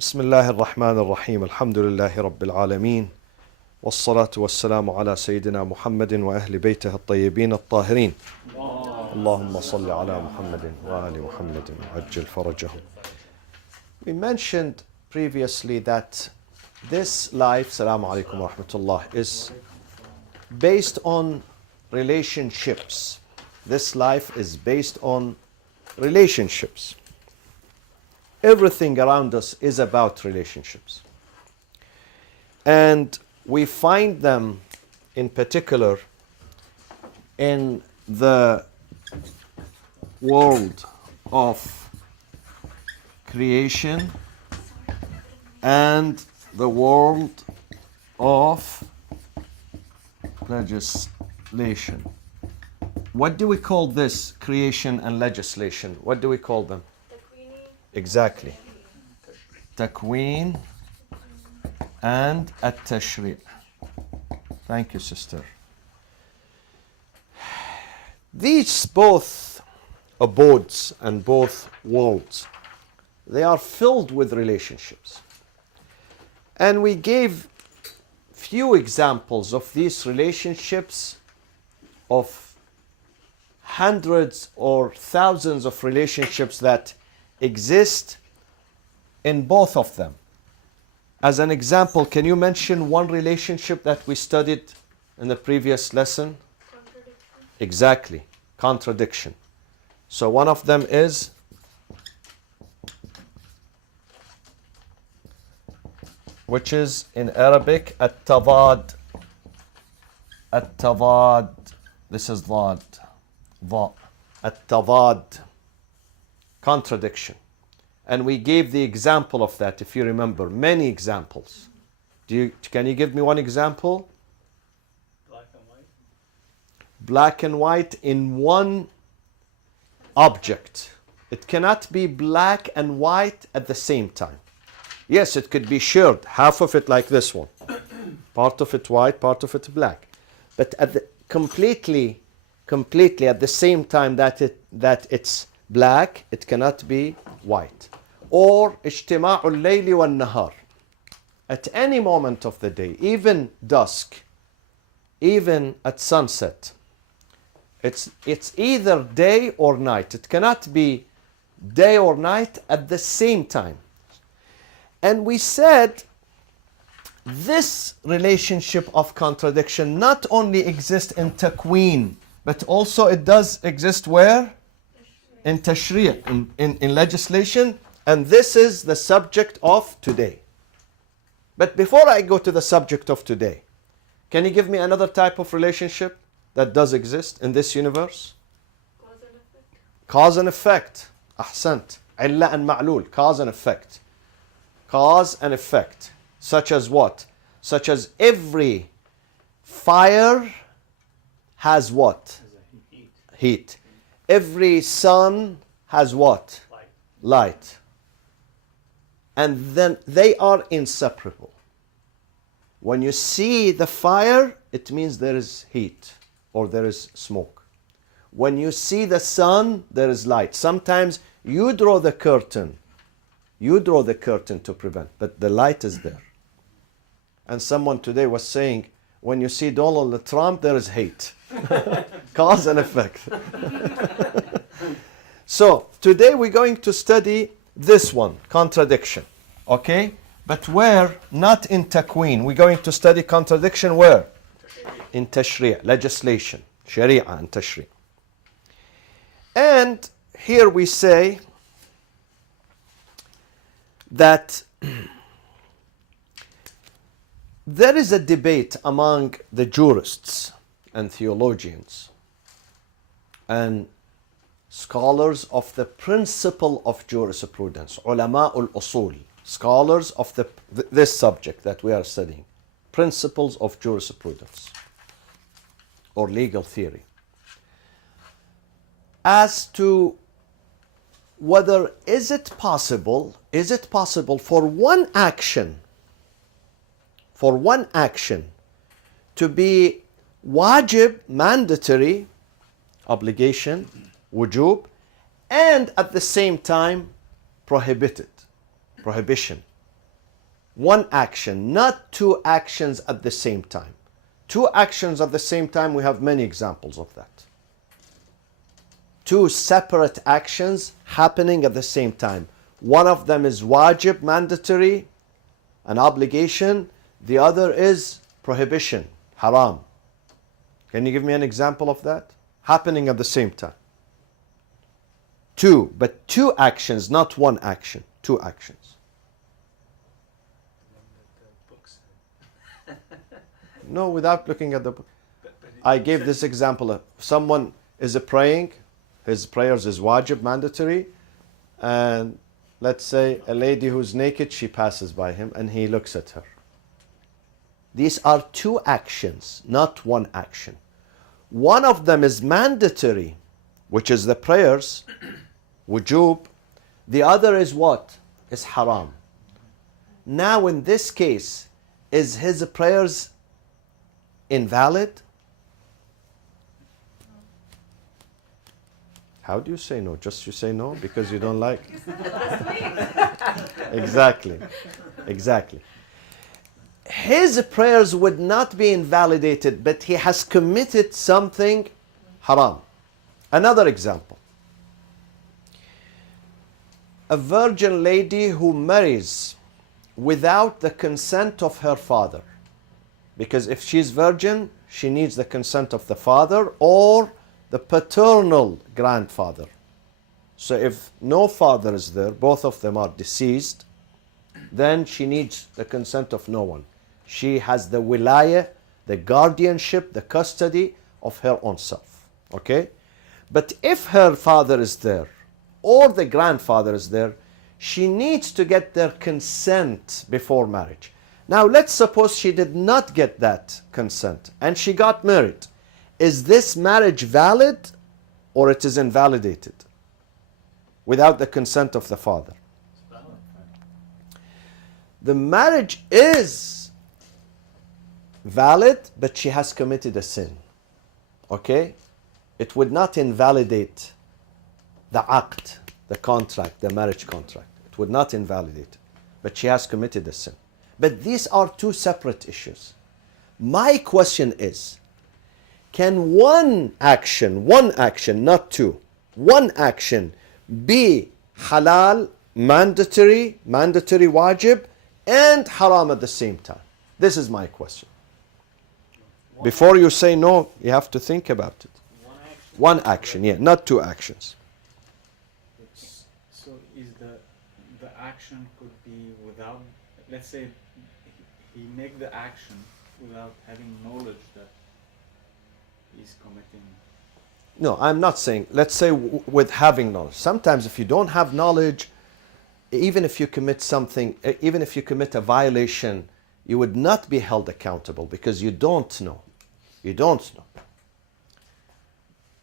بسم الله الرحمن الرحيم الحمد لله رب العالمين والصلاة والسلام على سيدنا محمد وأهل بيته الطيبين الطاهرين اللهم صل على محمد وآل محمد وعجل فرجهم. We mentioned previously that this life, Assalamu alaikum wa rahmatullah, is based on relationships. This life is based on relationships. Everything around us is about relationships. And we find them in particular in the world of creation and the world of legislation. What do we call this creation and legislation? What do we call them? Exactly. Takween and at-tashri'. Thank you, sister. These both abodes and both worlds, they are filled with relationships. And we gave few examples of these relationships, of hundreds or thousands of relationships that exist in both of them. As an example, can you mention one relationship that we studied in the previous lesson? Contradiction. Exactly, contradiction. So one of them is which is in Arabic at-tadad. At-tadad. This is dad. Dha. At-tadad. Contradiction. And we gave the example of that, if you remember, many examples. Can you give me one example? Black and white. Black and white in one object. It cannot be black and white at the same time. Yes, it could be shared, half of it like this one. Part of it white, part of it black. But completely at the same time that it's black, it cannot be white. Or اجتماع الليل والنهار. At any moment of the day, even dusk, even at sunset, it's either day or night. It cannot be day or night at the same time. And we said this relationship of contradiction not only exists in takween, but also it does exist where? In tashri', in legislation. And this is the subject of today. But before I go to the subject of today, can you give me another type of relationship that does exist in this universe? Cause and effect. Cause and effect. Ahsant. Illa and ma'lul. Cause and effect. Cause and effect. Such as what? Such as every fire has what? Heat. Heat. Every sun has what? Light. Light. And then they are inseparable. When you see the fire, it means there is heat or there is smoke. When you see the sun, there is light. Sometimes you draw the curtain. You draw the curtain to prevent, but the light is there. And someone today was saying, when you see Donald Trump, there is hate. Cause and effect. So today we're going to study this one, contradiction. Okay? But where? Not in takween. We're going to study contradiction where? In tashri', legislation. Sharia and tashri'. And here we say that there is a debate among the jurists and theologians and scholars of the principle of jurisprudence, ulama al-usul, scholars of this subject that we are studying, principles of jurisprudence or legal theory, as to whether is it possible for one action to be wajib, mandatory, obligation, wujub, and at the same time prohibition. One action, not two actions at the same time. Two actions at the same time, we have many examples of that. Two separate actions happening at the same time. One of them is wajib, mandatory, an obligation. The other is prohibition, haram. Can you give me an example of that? Happening at the same time. Two, but two actions, not one action. Two actions. The book said. No, without looking at the book. But I gave this example. Someone is praying, his prayers is wajib, mandatory, and let's say a lady who's naked, she passes by him and he looks at her. These are two actions, not one action. One of them is mandatory, which is the prayers, wujub. The other is what? Is haram. Now in this case, is his prayers invalid? How do you say no? Just you say no because you don't like? Exactly. Exactly. His prayers would not be invalidated, but he has committed something haram. Another example. A virgin lady who marries without the consent of her father. Because if she's virgin, she needs the consent of the father or the paternal grandfather. So if no father is there, both of them are deceased, then she needs the consent of no one. She has the wilayah, the guardianship, the custody of her own self. Okay? But if her father is there or the grandfather is there, she needs to get their consent before marriage. Now let's suppose she did not get that consent and she got married. Is this marriage valid or it is invalidated without the consent of the father? it's valid. The marriage is valid, but she has committed a sin. Okay? It would not invalidate the aqd, the contract, the marriage contract. It would not invalidate it, but she has committed a sin. But these are two separate issues. My question is, can one action, not two, one action be halal, mandatory wajib, and haram at the same time? This is my question. Before you say no, you have to think about it. One action. One action, yeah, not two actions. So is the action could be without, let's say he make the action without having knowledge that he's committing. No, I'm not saying, let's say with having knowledge. Sometimes if you don't have knowledge, even if you commit something, even if you commit a violation, you would not be held accountable because you don't know. You don't know.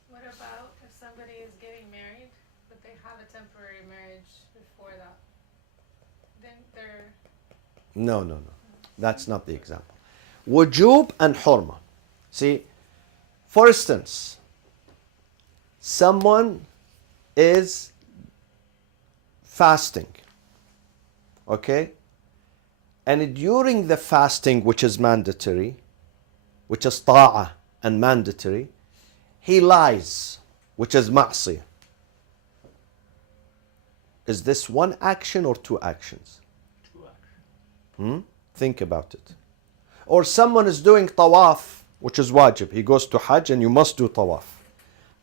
What about if somebody is getting married, but they have a temporary marriage before that? Then they're... No. That's not the example. Wujub and hurma. See, for instance, someone is fasting, okay? And during the fasting, which is mandatory, which is ta'ah and mandatory, he lies, which is ma'siyah. Is this one action or two actions? Two actions. Think about it. Or someone is doing tawaf, which is wajib. He goes to Hajj and you must do tawaf.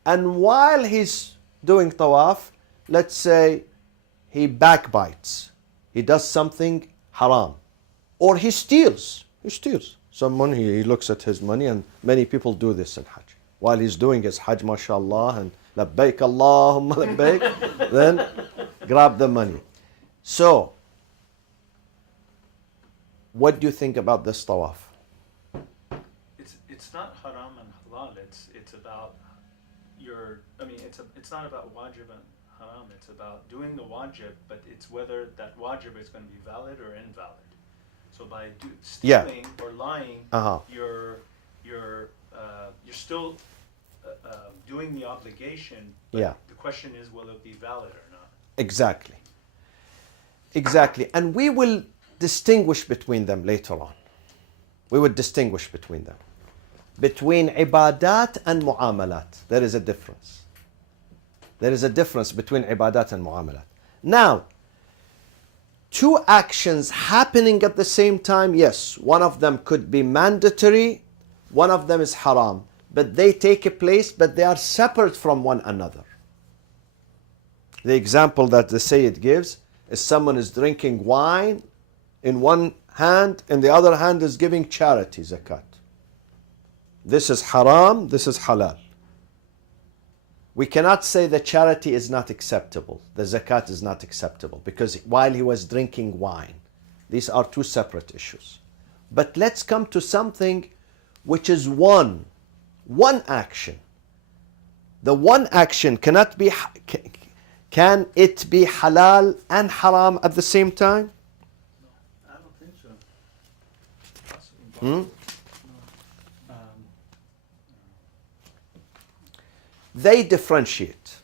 And while he's doing tawaf, let's say he backbites. He does something haram. Or he steals. He steals. Someone, he looks at his money, and many people do this in Hajj. While he's doing his Hajj, mashallah, and labbaik Allahumma labbaik, then grab the money. So, what do you think about this tawaf? It's not haram and halal. It's about your. I mean, it's not about wajib and haram. It's about doing the wajib, but it's whether that wajib is going to be valid or invalid. So by Yeah. stealing or lying, Uh-huh. you're still doing the obligation. But Yeah. The question is, will it be valid or not? Exactly. Exactly. And we will distinguish between them later on. We would distinguish between them. Between ibadat and mu'amalat, there is a difference. There is a difference between ibadat and mu'amalat. Now, two actions happening at the same time, yes, one of them could be mandatory, one of them is haram, but they take a place, but they are separate from one another. The example that the Sayyid gives is someone is drinking wine in one hand, and the other hand is giving charity, zakat. This is haram, this is halal. We cannot say the charity is not acceptable, the zakat is not acceptable, because while he was drinking wine, these are two separate issues. But let's come to something which is one action. The one action cannot be, can it be halal and haram at the same time? I don't think so. Hmm? Um, They differentiate.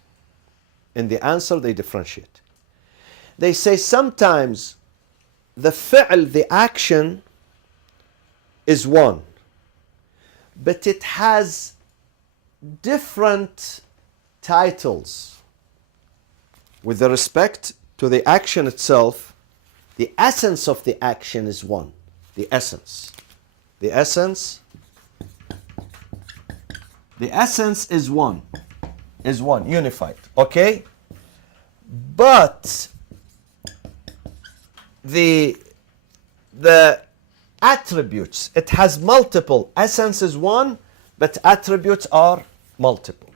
In the answer, they differentiate. They say sometimes the fi'l, the action, is one, but it has different titles. With respect to the action itself, the essence of the action is one. The essence. The essence is one. Is one, unified. Okay? But the attributes, it has multiple. Essence is one, but attributes are multiple.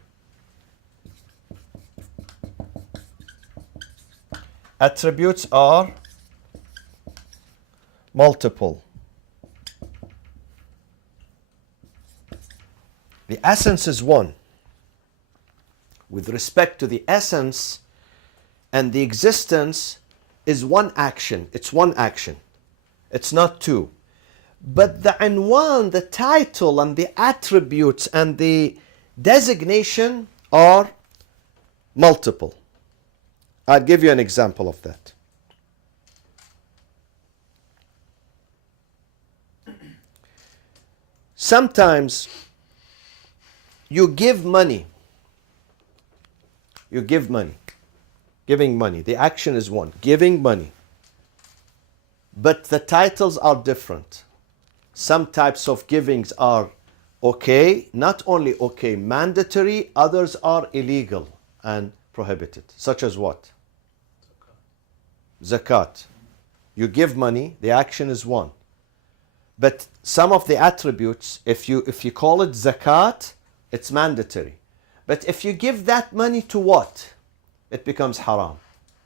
Attributes are multiple. The essence is one. With respect to the essence and the existence is one action. It's one action. It's not two. But the unwan, the title and the attributes and the designation are multiple. I'll give you an example of that. Sometimes you give money. You give money. Giving money. The action is one. Giving money. But the titles are different. Some types of givings are okay, not only okay, mandatory, others are illegal and prohibited. Such as what? Zakat. You give money, the action is one. But some of the attributes, if you call it zakat, it's mandatory. But if you give that money to what? It becomes haram.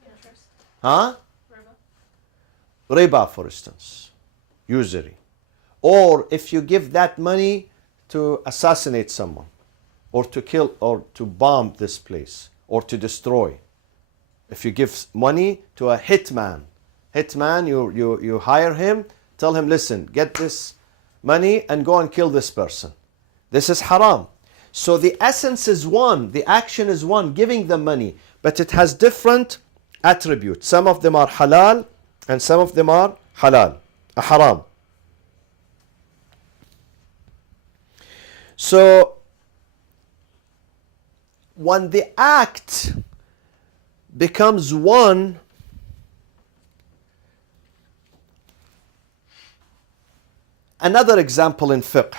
Interest. Huh? Riba. Riba, for instance. Usury. Or if you give that money to assassinate someone, or to kill, or to bomb this place, or to destroy. If you give money to a hitman, you hire him, tell him, listen, get this money and go and kill this person. This is haram. So the essence is one, the action is one, giving them money, but it has different attributes. Some of them are halal and some of them are haram. So when the act becomes one, another example in fiqh.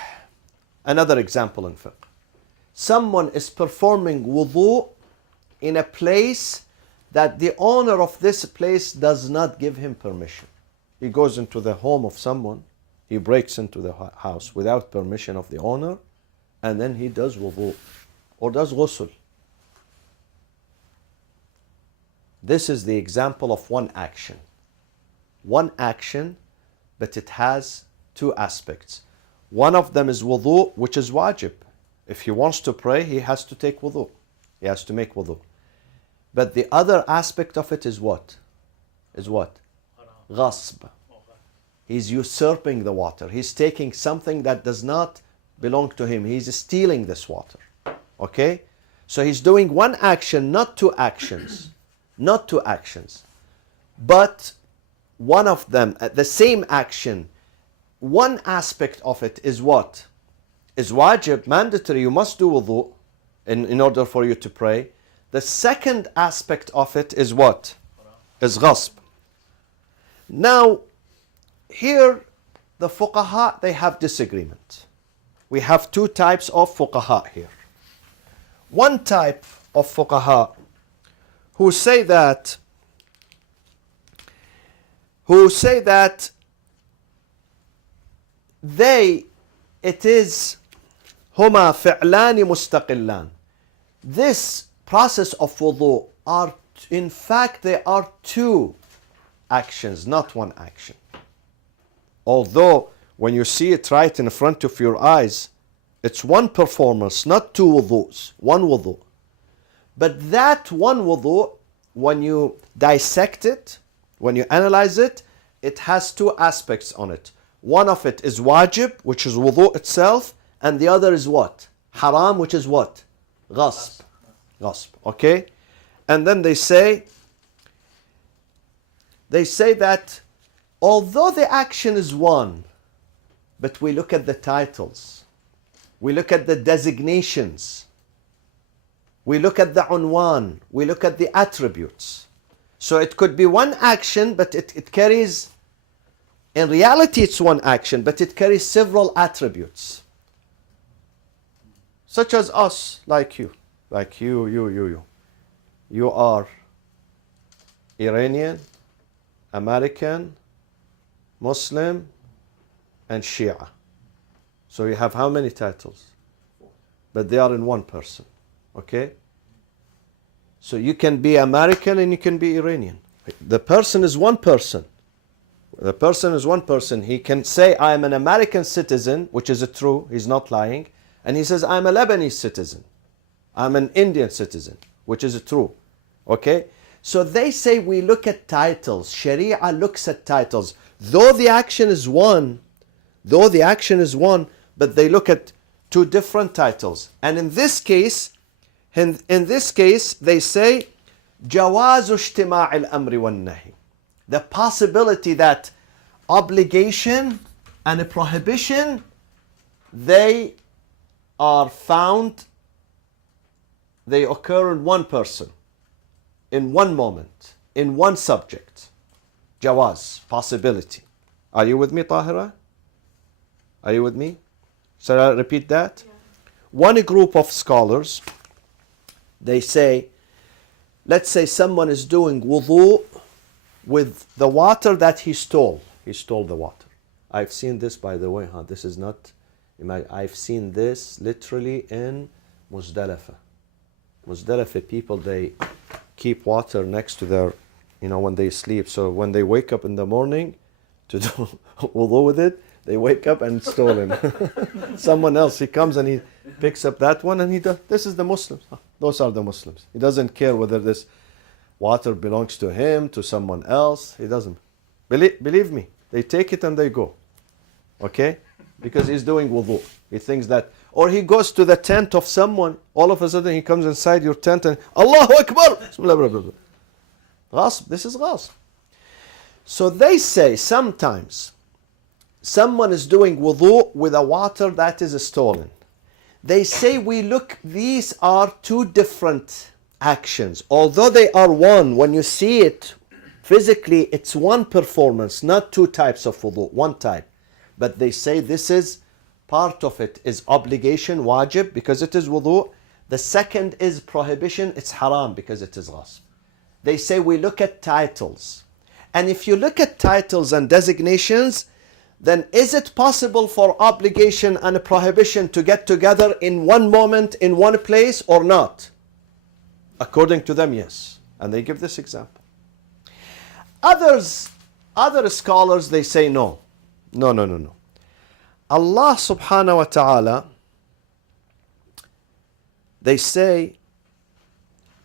Someone is performing wudu in a place that the owner of this place does not give him permission. He goes into the home of someone, he breaks into the house without permission of the owner, and then he does wudu or does ghusl. This is the example of one action. One action, but it has two aspects. One of them is wudu, which is wajib. If he wants to pray, he has to take wudu. He has to make wudu. But the other aspect of it is what? Ghasb. He's usurping the water. He's taking something that does not belong to him. He's stealing this water. Okay? So he's doing one action, not two actions. Not two actions. But one of them, the same action, one aspect of it is what? Is wajib, mandatory, you must do wudu in order for you to pray. The second aspect of it is what? Is ghasb. Now, here the fuqaha, they have disagreement. We have two types of fuqaha here. One type of fuqaha who say that it is huma fi'lani mustaqillan. This process of wudu are, in fact, they are two actions, not one action. Although when you see it right in front of your eyes, it's one performance, not two wudus, one wudu. But that one wudu, when you dissect it, when you analyze it, it has two aspects on it. One of it is wajib, which is wudu itself, and the other is what? Haram, which is what? Ghasb. Ghasb, okay? And then they say that although the action is one, but we look at the titles, we look at the designations, we look at the unwan, we look at the attributes. So it could be one action, but it carries, in reality it's one action, but it carries several attributes. Such as us, like you. Like you. You are Iranian, American, Muslim, and Shia. So you have how many titles? But they are in one person. Okay? So you can be American and you can be Iranian. The person is one person. The person is one person. He can say, I am an American citizen, which is true, he's not lying. And he says, I'm a Lebanese citizen. I'm an Indian citizen, which is true. Okay? So they say we look at titles. Sharia looks at titles. Though the action is one, but they look at two different titles. And in this case, they say جواز اجتماع الأمر والنهي. The possibility that obligation and a prohibition, they are found, they occur in one person, in one moment, in one subject. Jawaz, possibility. Are you with me, Tahira? Are you with me? Shall I repeat that? Yeah. One group of scholars, they say, let's say someone is doing wudu with the water that he stole. He stole the water. I've seen this, by the way, this is not, I've seen this literally in Muzdalifah. Muzdalifah people, they keep water next to their, when they sleep. So when they wake up in the morning to do wudu with it, they wake up and it's stolen. Someone else, he comes and he picks up that one and he does, this is the Muslims. Those are the Muslims. He doesn't care whether this water belongs to him, to someone else. He doesn't. Believe me, they take it and they go. Okay? Because he's doing wudu. He thinks that, or he goes to the tent of someone, all of a sudden he comes inside your tent and, Allahu Akbar! Ghasb, this is ghasb. So they say sometimes, someone is doing wudu with a water that is stolen. They say these are two different actions. Although they are one, when you see it physically, it's one performance, not two types of wudu, one type. But they say this is, part of it is obligation, wajib, because it is wudu. The second is prohibition, it's haram, because it is ghasb. They say we look at titles. And if you look at titles and designations, then is it possible for obligation and prohibition to get together in one moment, in one place, or not? According to them, yes. And they give this example. Other scholars, they say no. No. Allah subhanahu wa ta'ala, they say,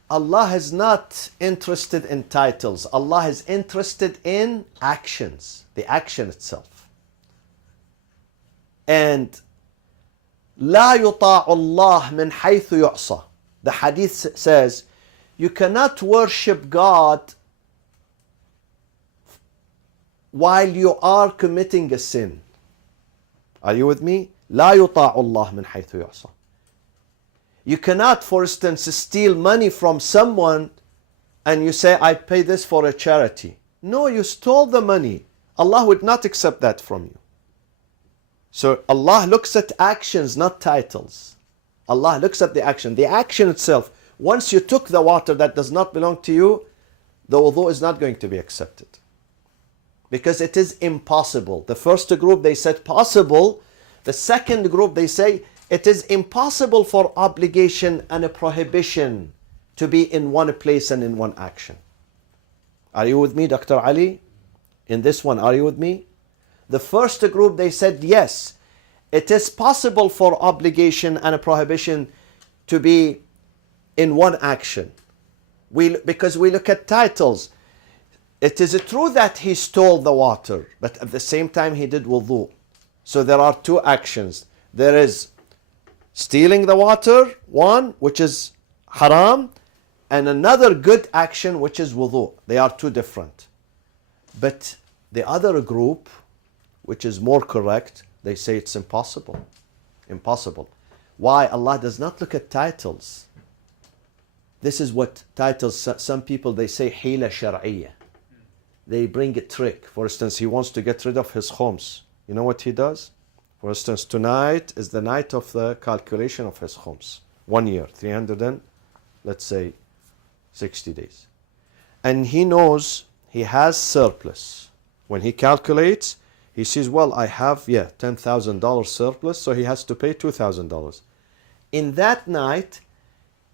Allah is not interested in titles. Allah is interested in actions, the action itself. And لا يطاع الله من حيث يعصى. The hadith says, you cannot worship God while you are committing a sin. Are you with me? لا يطاع الله من حيث يعصى. You cannot, for instance, steal money from someone and you say, I pay this for a charity. No, you stole the money. Allah would not accept that from you. So Allah looks at actions, not titles. Allah looks at the action. The action itself, once you took the water that does not belong to you, the wudu is not going to be accepted. Because it is impossible. The first group, they said possible. The second group, they say it is impossible for obligation and a prohibition to be in one place and in one action. Are you with me, Dr. Ali? In this one, are you with me? The first group, they said yes, it is possible for obligation and a prohibition to be in one action. Because we look at titles. It is true that he stole the water, but at the same time he did wudu. So there are two actions. There is stealing the water, one, which is haram, and another good action, which is wudu. They are two different. But the other group, which is more correct, they say it's impossible. Impossible. Why? Allah does not look at titles. This is what titles, some people, they say hila shar'iyya. They bring a trick. For instance, he wants to get rid of his khums. You know what he does? For instance, tonight is the night of the calculation of his khums. 1 year, 300 and, let's say, 60 days. And he knows he has surplus. When he calculates, he says, well, I have, $10,000 surplus, so he has to pay $2,000. In that night,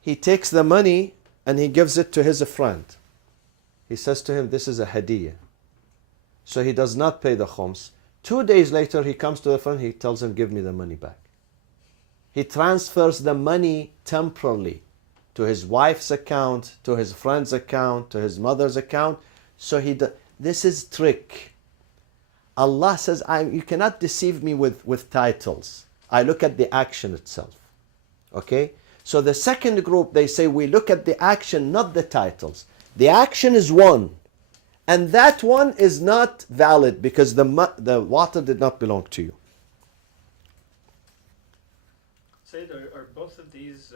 he takes the money and he gives it to his friend. He says to him, this is a hadiyah. So he does not pay the khums. 2 days later, he comes to the friend, he tells him, give me the money back. He transfers the money temporarily to his wife's account, to his friend's account, to his mother's account. So this is trick. Allah says, you cannot deceive me with titles. I look at the action itself. Okay? So the second group, they say, we look at the action, not the titles. The action is one. And that one is not valid because the water did not belong to you. Sayyid, are both of these,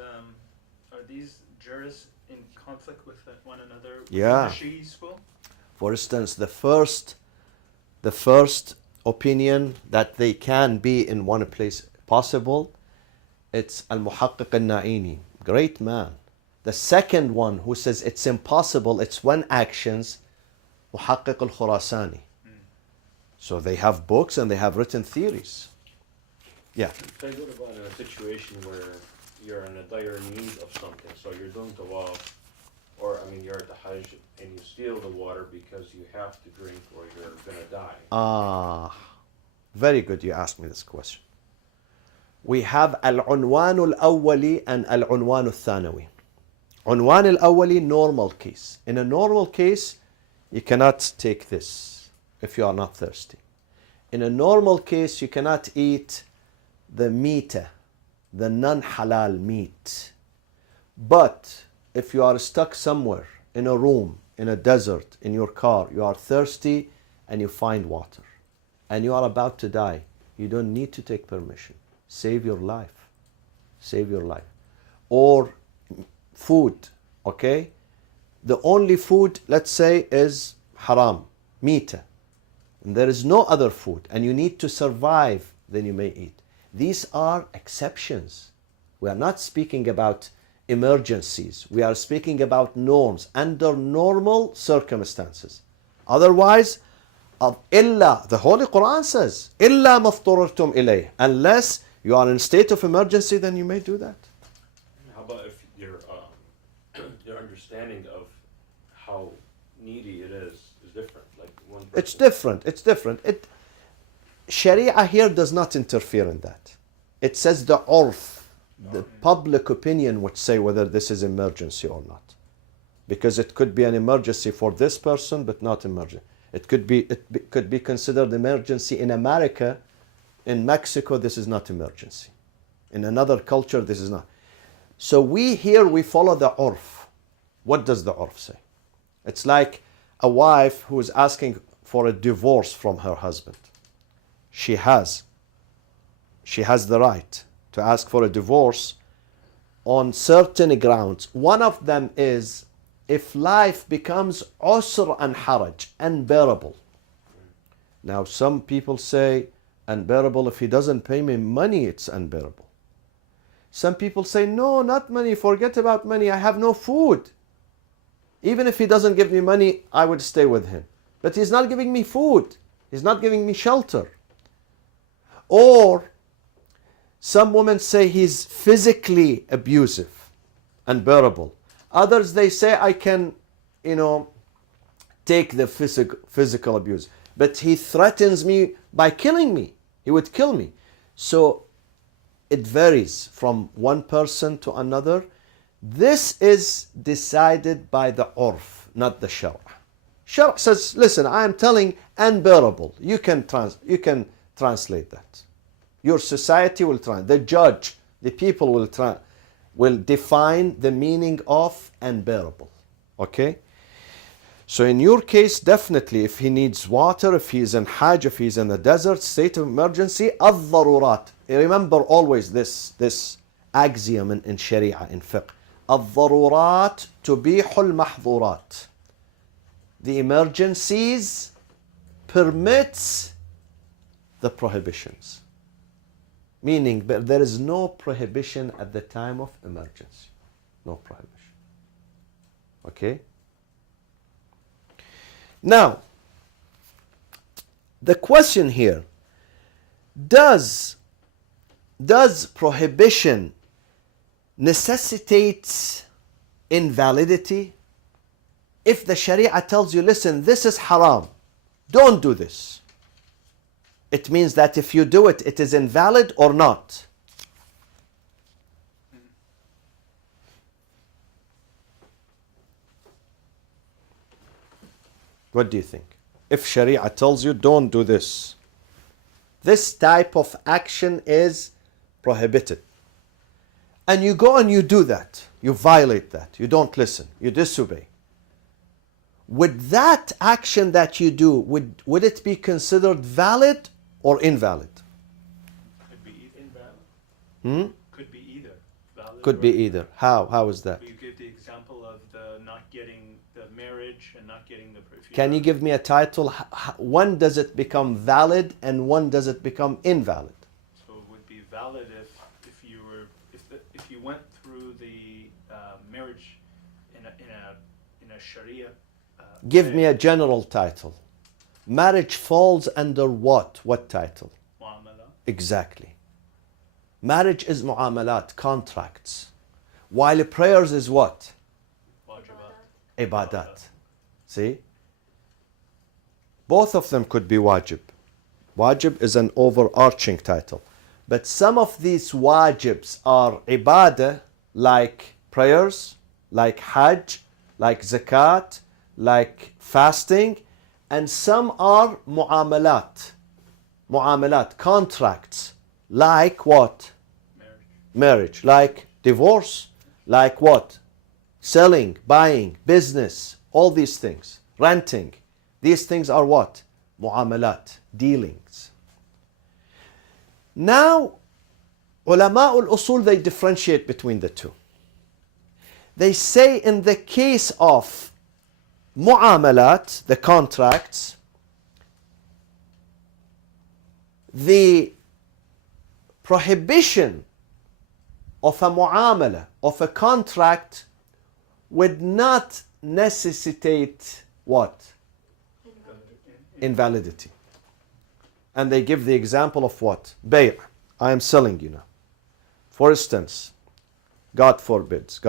are these jurists in conflict with one another? Yeah. In the Shi'i school? For instance, the first opinion that they can be in one place possible, it's Al-Muhaqqiq Al-Na'ini, great man. The second one who says it's impossible, it's one actions, Muhaqqiq Al-Khurasani. So they have books and they have written theories. Yeah. So what about in a situation where you're in a dire need of something? So you're doing tawaf, or you're at the Hajj and you steal the water because you have to drink or you're gonna die. Very good you asked me this question. We have Al-Unwan Al-Awwali and Al-Unwan Al-Thanawi. Unwan Al-Awwali, normal case. In a normal case, you cannot take this if you are not thirsty. In a normal case, you cannot eat the meat, the non-halal meat. But if you are stuck somewhere, in a room, in a desert, in your car, you are thirsty and you find water, and you are about to die, you don't need to take permission. Save your life. Save your life. Or food, okay? The only food, let's say, is haram, meat. And there is no other food, and you need to survive, then you may eat. These are exceptions. We are not speaking about emergencies. We are speaking about norms, under normal circumstances. Otherwise, illa, the Holy Quran says, illa maftururtum ilayh. Unless you are in a state of emergency, then you may do that. How about if your understanding of how needy it is different? Like one person. It's different. It's different. Sharia here does not interfere in that. It says the urf, the public opinion would say whether this is emergency or not. Because it could be an emergency for this person, but not emergency. It could be considered emergency in America. In Mexico, this is not emergency. In another culture, this is not. So we follow the urf. What does the urf say? It's like a wife who is asking for a divorce from her husband. She has the right to ask for a divorce on certain grounds. One of them is if life becomes usr and haraj, unbearable. Now some people say unbearable, if he doesn't pay me money, it's unbearable. Some people say, no, not money, forget about money, I have no food. Even if he doesn't give me money, I would stay with him. But he's not giving me food, he's not giving me shelter. Or some women say he's physically abusive, unbearable. Others, they say, I can, take the physical abuse. But he threatens me by killing me. He would kill me. So it varies from one person to another. This is decided by the urf, not the shara. Shara says, listen, I am telling unbearable. You can translate that. Your society will try. The judge, the people will define the meaning of unbearable. Okay? So in your case, definitely, if he needs water, if he's in Hajj, if he's in the desert, state of emergency, الضرورات. Remember always this axiom in Sharia, in fiqh. الضرورات تبيح المحظورات. The emergencies permits the prohibitions. Meaning, but there is no prohibition at the time of emergency. No prohibition. Okay? Now, the question here, does prohibition necessitate invalidity? If the Sharia tells you, listen, this is haram, don't do this, it means that if you do it, it is invalid or not? What do you think? If Sharia tells you, don't do this, this type of action is prohibited, and you go and you do that, you violate that, you don't listen, you disobey, would that action that you do, would it be considered valid or invalid? Could be invalid. Could be either. Valid Could or be either. How is that? You give the example of the not getting the marriage and not getting the. Can you give me a title? When does it become valid and when does it become invalid? So it would be valid if you went through the marriage in a Sharia. Give way. me a general title. Marriage falls under what? What title? Mu'amala. Exactly. Marriage is mu'amalat, contracts. While prayers is what? Wajibat. Ibadat. See? Both of them could be wajib. Wajib is an overarching title. But some of these wajibs are ibadah, like prayers, like hajj, like zakat, like fasting, and some are mu'amalat. Mu'amalat, contracts, like what? Marriage. Like divorce, like what? Selling, buying, business, all these things. Renting. These things are what? Mu'amalat, dealings. Now, ulama al-usul, they differentiate between the two. They say in the case of mu'amalat, the contracts, the prohibition of a mu'amala, of a contract, would not necessitate what? Invalidity. And they give the example of what? Bay'. I am selling you now. For instance, God forbids,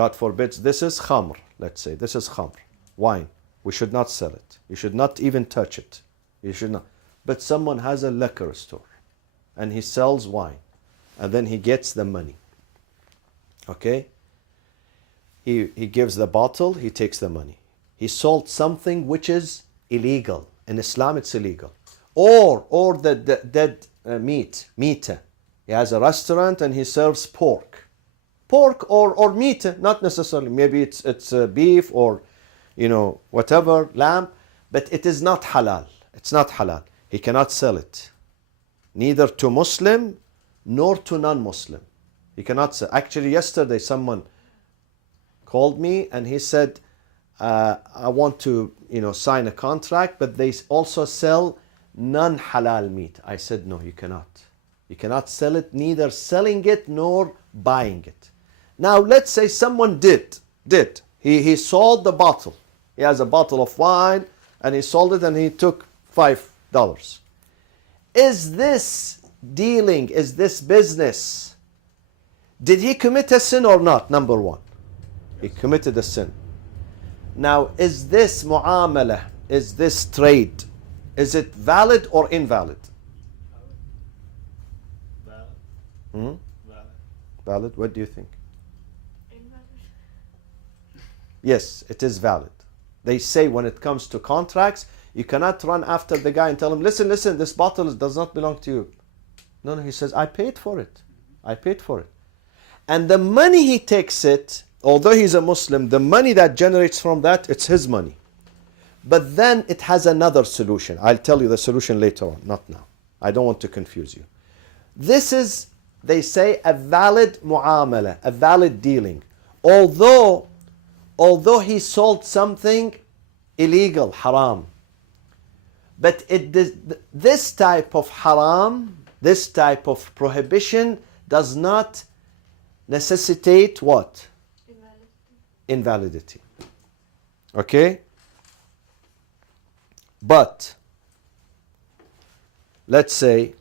this is khamr, let's say, this is khamr, wine. We should not sell it. You should not even touch it. You should not. But someone has a liquor store and he sells wine and then he gets the money. Okay? He gives the bottle, he takes the money. He sold something which is illegal. In Islam, it's illegal. Or the dead meat, meat. He has a restaurant and he serves pork. Pork or meat, not necessarily. Maybe it's beef or, whatever, lamb. But it is not halal. It's not halal. He cannot sell it. Neither to Muslim nor to non-Muslim. He cannot sell. Actually, yesterday someone called me and he said, I want to, sign a contract, but they also sell non-halal meat. I said, no, you cannot. You cannot sell it, neither selling it nor buying it. Now, let's say someone did. He sold the bottle. He has a bottle of wine and he sold it and he took $5. Is this dealing, is this business, did he commit a sin or not? Number one, he committed a sin. Now, is this mu'amala, is this trade, is it valid or invalid? Valid. Hmm? Valid. Valid? What do you think? Invalid. Yes, it is valid. They say when it comes to contracts, you cannot run after the guy and tell him, listen, this bottle does not belong to you. No, he says, I paid for it. I paid for it. And the money he takes it, although he's a Muslim, the money that generates from that, it's his money. But then it has another solution. I'll tell you the solution later on, not now. I don't want to confuse you. This is, they say, a valid mu'amala, a valid dealing. Although he sold something illegal, haram. But this type of haram, this type of prohibition does not necessitate what? Invalidity. Okay? But, let's say,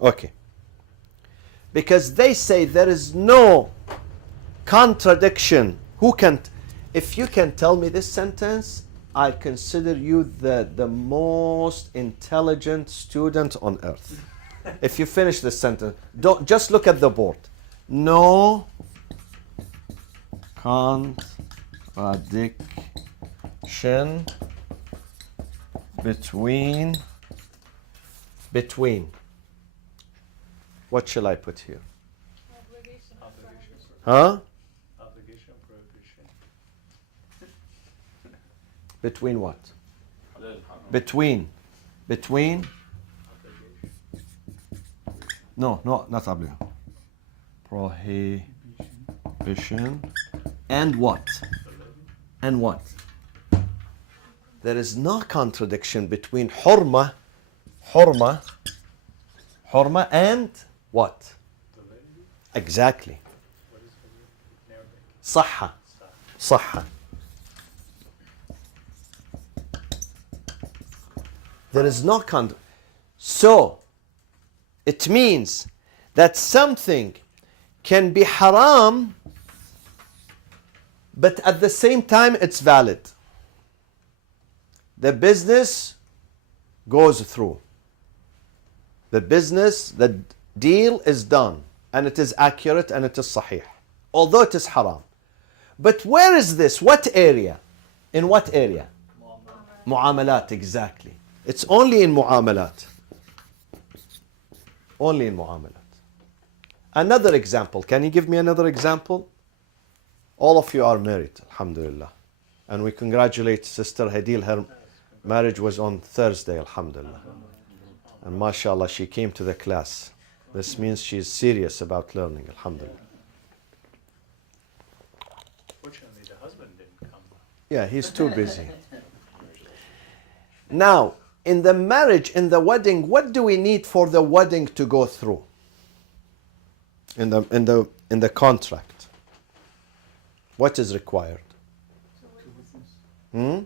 okay. Because they say there is no contradiction. If you can tell me this sentence, I consider you the most intelligent student on earth. If you finish this sentence, don't just look at the board. No contradiction between. What shall I put here? Obligation. Huh? Obligation, prohibition. Between what? Halal, haram. Between. Obligation. No, not obligation. Prohibition. And what? And what? There is no contradiction between hurma and what? Validity. Exactly. What is validity? In Arabic. صحة. صحة. There is no contradiction. So, it means that something can be haram, but at the same time it's valid. The business goes through. The deal is done, and it is accurate and it is sahih, although it is haram. But where is this? What area? In what area? Mu'amalat, exactly. It's only in mu'amalat. Only in mu'amalat. Another example. Can you give me another example? All of you are married, alhamdulillah. And we congratulate Sister Hadil. Her marriage was on Thursday, alhamdulillah. And mashallah, she came to the class. This means she's serious about learning, alhamdulillah. Fortunately, the husband didn't come. Yeah, he's too busy. Now, in the marriage, in the wedding, what do we need for the wedding to go through? In the contract. What is required? No.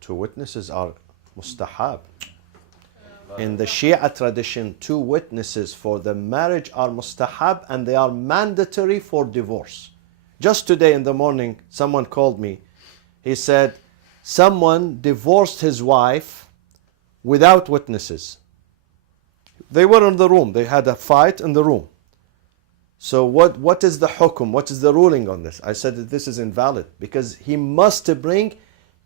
2 witnesses are mustahab. In the Shia tradition, 2 witnesses for the marriage are mustahab and they are mandatory for divorce. Just today in the morning, someone called me. He said, someone divorced his wife without witnesses. They were in the room. They had a fight in the room. So what is the hukum? What is the ruling on this? I said that this is invalid because he must bring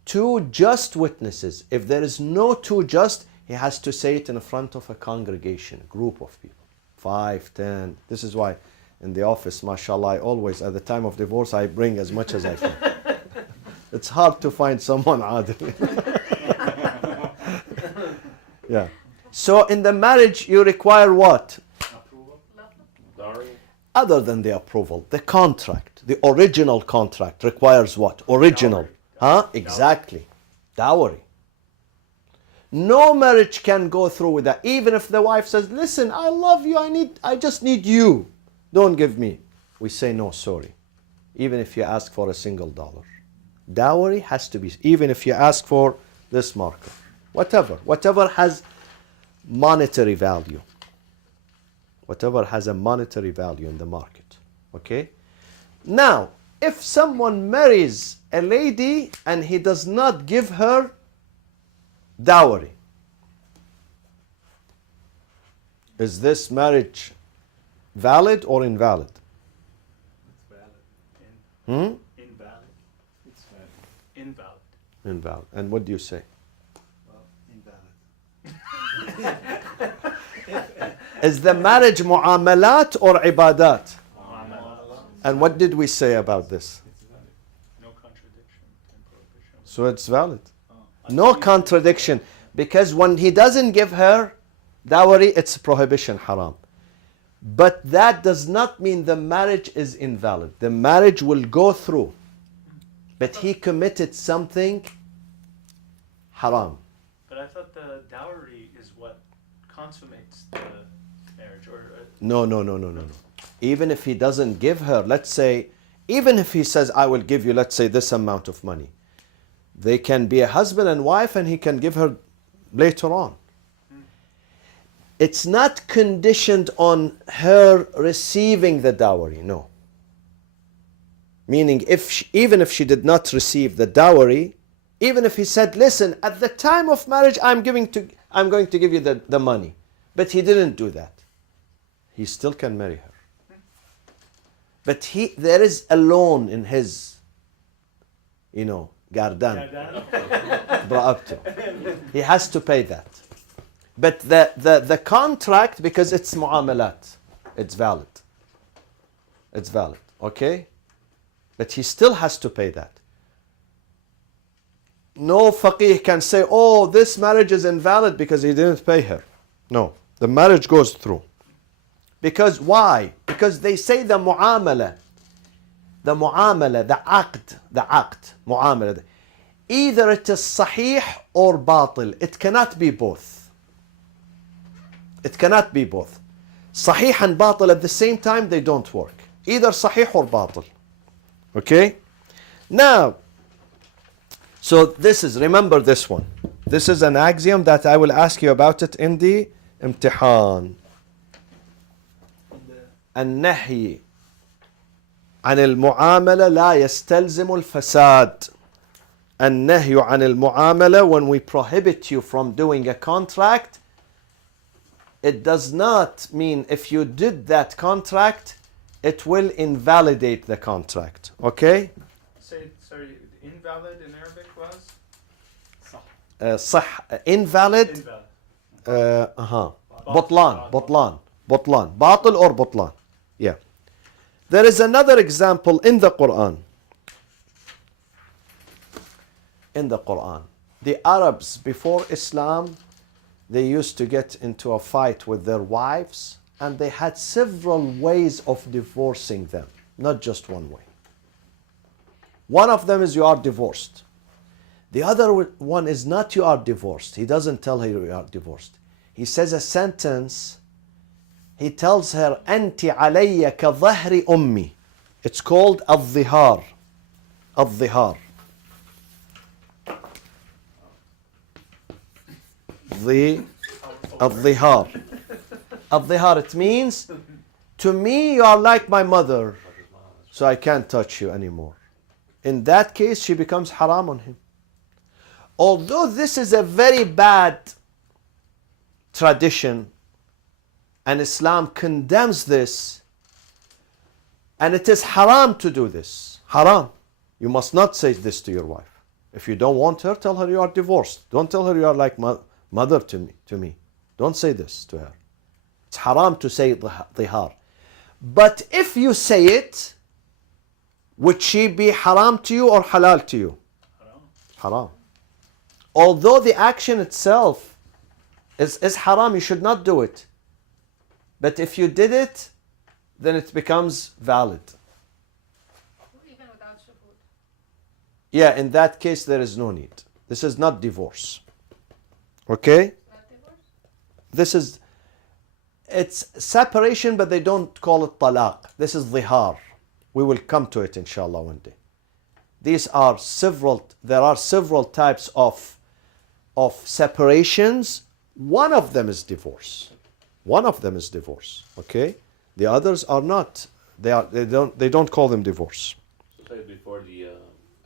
2 just witnesses. If there is no 2 just, he has to say it in front of a congregation, a group of people. 5, 10. This is why in the office, mashallah, I always, at the time of divorce, I bring as much as I can. It's hard to find someone adil. Yeah. So in the marriage, you require what? Approval. Dowry? Other than the approval, the contract, the original contract requires what? Original. Dowry. Huh? Exactly. Dowry. No marriage can go through with that. Even if the wife says, listen, I love you, I just need you. Don't give me. We say, no, sorry. Even if you ask for a single dollar. Dowry has to be, even if you ask for this marker. Whatever has monetary value. Whatever has a monetary value in the market. Okay? Now, if someone marries a lady and he does not give her dowry, is this marriage valid or invalid? It's valid. Hmm? Invalid. It's valid. Invalid. Invalid. And what do you say? Well, invalid. Is the marriage mu'amalat or ibadat? Mu'amalat. And what did we say about this? It's valid. No contradiction and prohibition. So it's valid. Oh. No contradiction. Because when he doesn't give her dowry, it's prohibition, haram. But that does not mean the marriage is invalid. The marriage will go through. But he committed something haram. But I thought the dowry is what consummates the marriage, or No. Even if he doesn't give her, let's say, even if he says, I will give you, let's say, this amount of money. They can be a husband and wife and he can give her later on. It's not conditioned on her receiving the dowry, no. Meaning, even if she did not receive the dowry, even if he said, listen, at the time of marriage, I'm going to give you the money. But he didn't do that. He still can marry her. But there is a loan in his, gardan, bra'abtu. He has to pay that. But the contract, because it's mu'amalat, it's valid. It's valid, okay? But he still has to pay that. No faqih can say, oh, this marriage is invalid because he didn't pay her. No, the marriage goes through. Because why? Because they say the aqd, mu'amala. Either it is sahih or batil. It cannot be both. It cannot be both. Sahih and batil at the same time, they don't work. Either sahih or batil. Okay? Now, so remember this one. This is an axiom that I will ask you about it in the imtihan. النهي عن المعاملة لا يستلزم الفساد. النهي عن المعاملة, when we prohibit you from doing a contract, it does not mean if you did that contract, it will invalidate the contract. Okay? say, sorry, invalid in Arabic was? صح invalid. Invalid. بطلان. باطل or بطلان. Yeah. There is another example in the Quran. In the Quran. The Arabs before Islam, they used to get into a fight with their wives, and they had several ways of divorcing them, not just one way. One of them is you are divorced. The other one is not you are divorced. He doesn't tell her you are divorced. He says a sentence. He tells her, أنت علي كظهر أمي. It's called الظهار. الظهار. الظهار. الظهار, it means, to me you are like my mother, so I can't touch you anymore. In that case, she becomes haram on him. Although this is a very bad tradition, and Islam condemns this, and it is haram to do this. Haram. You must not say this to your wife. If you don't want her, tell her you are divorced. Don't tell her you are like mother to me. Don't say this to her. It's haram to say dhihar. But if you say it, would she be haram to you or halal to you? Haram. Haram. Although the action itself is haram, you should not do it. But if you did it, then it becomes valid. Even without shuhud. Yeah, in that case, there is no need. This is not divorce. Okay? Not divorce? This is, it's separation, but they don't call it talaq. This is dhihar. We will come to it, inshallah, one day. There are several types of separations. One of them is divorce. One of them is divorce. Okay? The others are not. They don't call them divorce. So say before the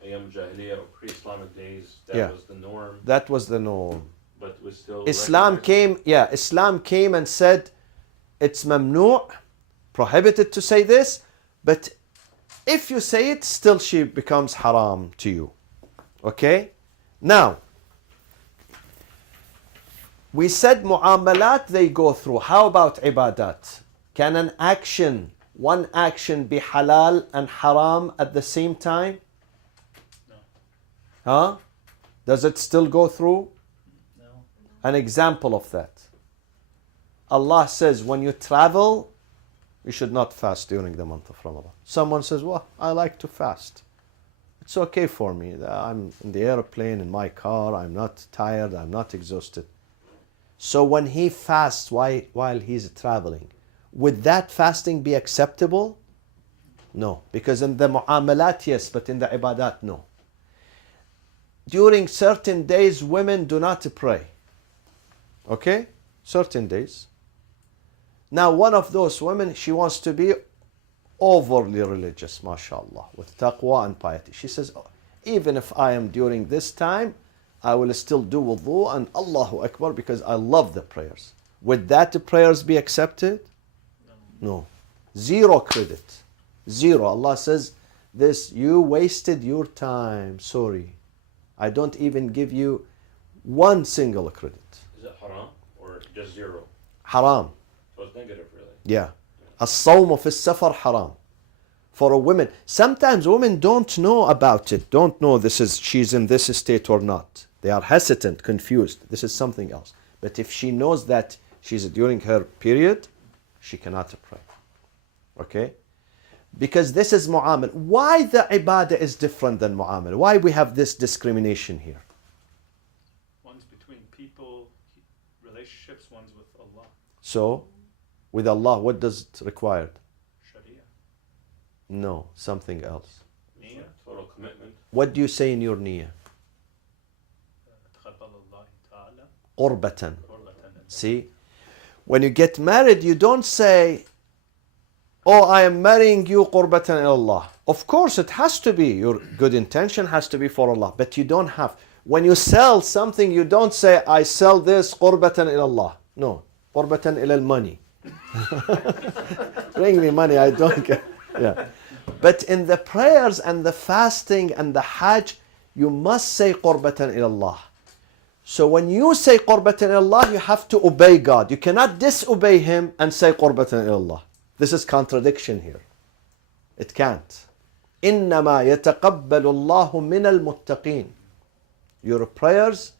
Ayam Jahiliyyah or pre-Islamic days, that Yeah. was the norm, That was the norm. but was still Islam recognized. Islam came and said it's mamnu', prohibited to say this, but if you say it, still she becomes haram to you. Okay? Now, we said mu'amalat they go through. How about ibadat? Can one action be halal and haram at the same time? No. Huh? Does it still go through? No. An example of that. Allah says when you travel, you should not fast during the month of Ramadan. Someone says, well, I like to fast. It's okay for me. I'm in the airplane, in my car, I'm not tired, I'm not exhausted. So when he fasts while he's traveling, would that fasting be acceptable? No. Because in the mu'amalat, yes, but in the ibadat, no. During certain days, women do not pray. Okay? Certain days. Now, one of those women, she wants to be overly religious, mashallah, with taqwa and piety. She says, "Oh, even if I am during this time, I will still do wudu and Allahu Akbar because I love the prayers." Would that prayers be accepted? No. Zero credit. Zero. Allah says this, you wasted your time. Sorry. I don't even give you one single credit. Is it haram or just zero? Haram. So it's negative, really. Yeah. الصوم في السفر haram. For a woman. Sometimes women don't know about it. Don't know she's in this state or not. They are hesitant, confused. This is something else. But if she knows that she's during her period, she cannot pray. Okay? Because this is mu'amala. Why the ibadah is different than mu'amala? Why we have this discrimination here? One's between people, relationships, one's with Allah. So, with Allah, what does it require? Sharia. No, something else. Niyyah. Total commitment. What do you say in your niyyah? تقبل الله تعالى قربة. قربة. See? When you get married, you don't say, oh, I am marrying you qurbatan ilallah. Of course, it has to be. Your good intention has to be for Allah. But you don't have. When you sell something, you don't say, I sell this qurbatan ilallah. No. Qurbatan ilal money. Bring me money, I don't care. Yeah. But in the prayers and the fasting and the hajj, you must say qurbatan ilallah. So when you say qurbatan ilallah, you have to obey God. You cannot disobey Him and say qurbatan ilallah. This is contradiction here. It can't. إنما يتقبل الله من المتقين. Your prayers,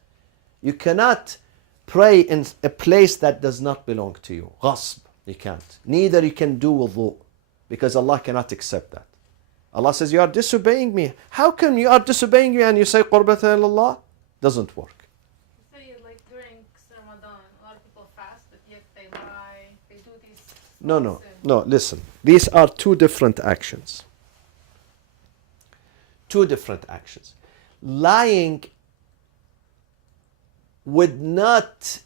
you cannot pray in a place that does not belong to you. غصب. You can't. Neither you can do wudu, because Allah cannot accept that. Allah says, you are disobeying me. How come you are disobeying me and you say qurbatan ilallah? Doesn't work. Say like during Ramadan, a lot of people fast, but yet they lie, they do these. No, sins. listen. These are two different actions. Two different actions. Lying would not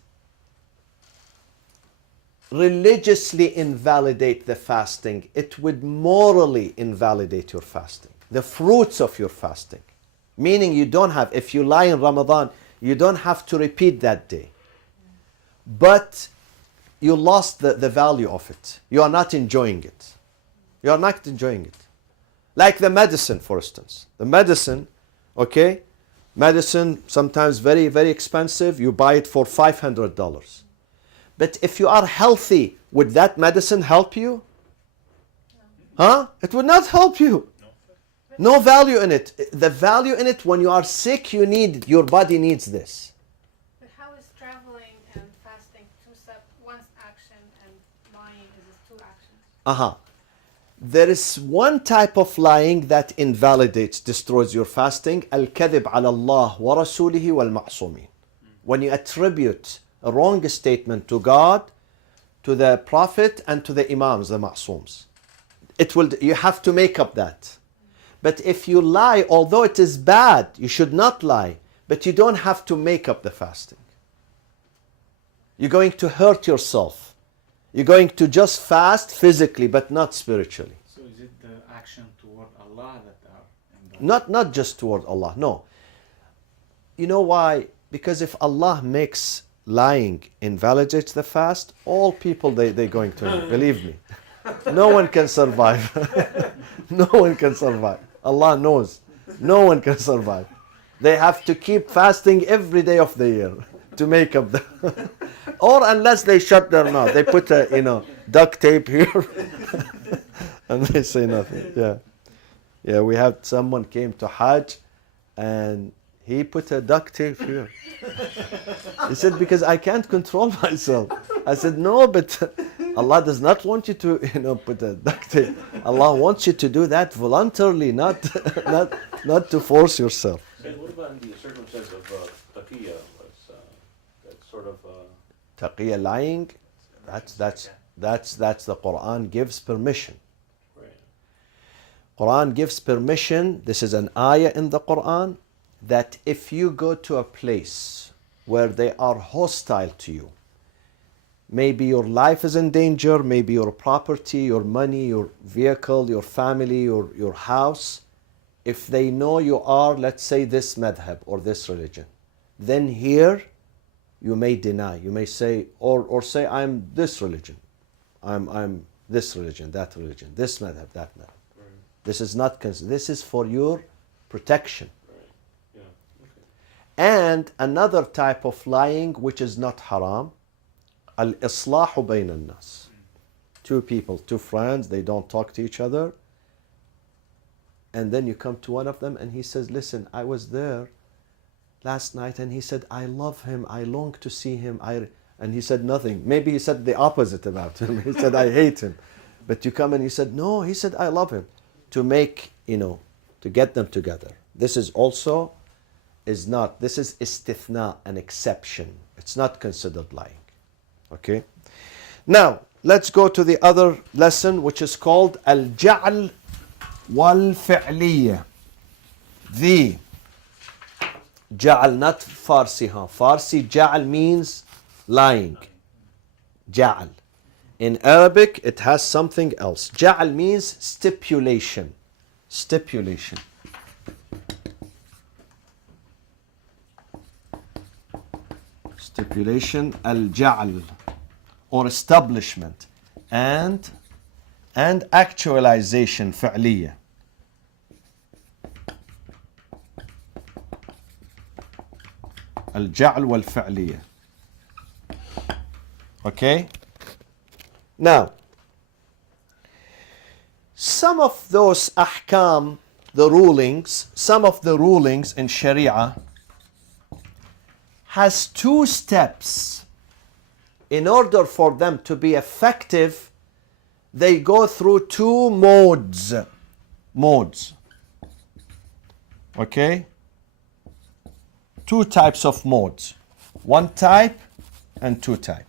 religiously invalidate the fasting. It would morally invalidate your fasting. The fruits of your fasting. Meaning you don't have, if you lie in Ramadan, you don't have to repeat that day. But you lost the value of it. You are not enjoying it. You are not enjoying it. Like the medicine, for instance. The medicine, okay? Medicine, sometimes very, very expensive. You buy it for $500. But if you are healthy, would that medicine help you? Huh? It would not help you. No value in it. The value in it, when you are sick, your body needs this. But how is traveling and fasting one's action and lying is two actions? Uh-huh. There is one type of lying that invalidates, destroys your fasting. Al-kadhib ala Allah wa rasulihi wal ma'sumin. When you attribute a wrong statement to God, to the Prophet, and to the Imams, the Ma'sums. You have to make up that. But if you lie, although it is bad, you should not lie, but you don't have to make up the fasting. You're going to hurt yourself. You're going to just fast physically, but not spiritually. So is it the action toward Allah that are Not just toward Allah, no. You know why? Because if Allah makes lying invalidates the fast, all people they're going to, believe me. No one can survive. No one can survive. Allah knows. No one can survive. They have to keep fasting every day of the year to make up the or unless they shut their mouth. They put duct tape here and they say nothing. Yeah, we had someone came to Hajj and he put a duct tape here. He said, because I can't control myself. I said, no, but Allah does not want you to, put a duct tape. Allah wants you to do that voluntarily, not to force yourself. So what about in the circumstance of taqiyya? That's sort of Taqiyya, lying, that's the Quran gives permission. right. Quran gives permission. This is an ayah in the Quran that if you go to a place where they are hostile to you, maybe your life is in danger, maybe your property, your money, your vehicle, your family, your house, if they know you are, let's say, this madhab or this religion, then here you may deny. You may say, or say, I'm this religion. I'm this religion, that religion, this madhab, that madhab. Right. This is not this is for your protection. Right. Yeah. Okay. And another type of lying which is not haram, al-islahu bayn al-nas. Two people, two friends, they don't talk to each other. And then you come to one of them and he says, listen, I was there last night and he said, I love him, I long to see him. And he said nothing. Maybe he said the opposite about him. He said, I hate him. But you come and he said, no, he said, I love him. To make, to get them together. This is also, this is istithna, an exception. It's not considered lying. Okay? Now, let's go to the other lesson which is called al-ja'l wal-fi'liyya. The ja'al, not Farsi, Farsi, ja'al means lying. Ja'al. In Arabic, it has something else. Ja'al means stipulation. Stipulation. Stipulation, al-ja'al, or establishment. And actualization, فعلية. الجعل والفعلية. Okay? Now, some of those ahkam, some of the rulings in Sharia has two steps. In order for them to be effective, they go through two modes. Okay? Two types of modes. One type and two type.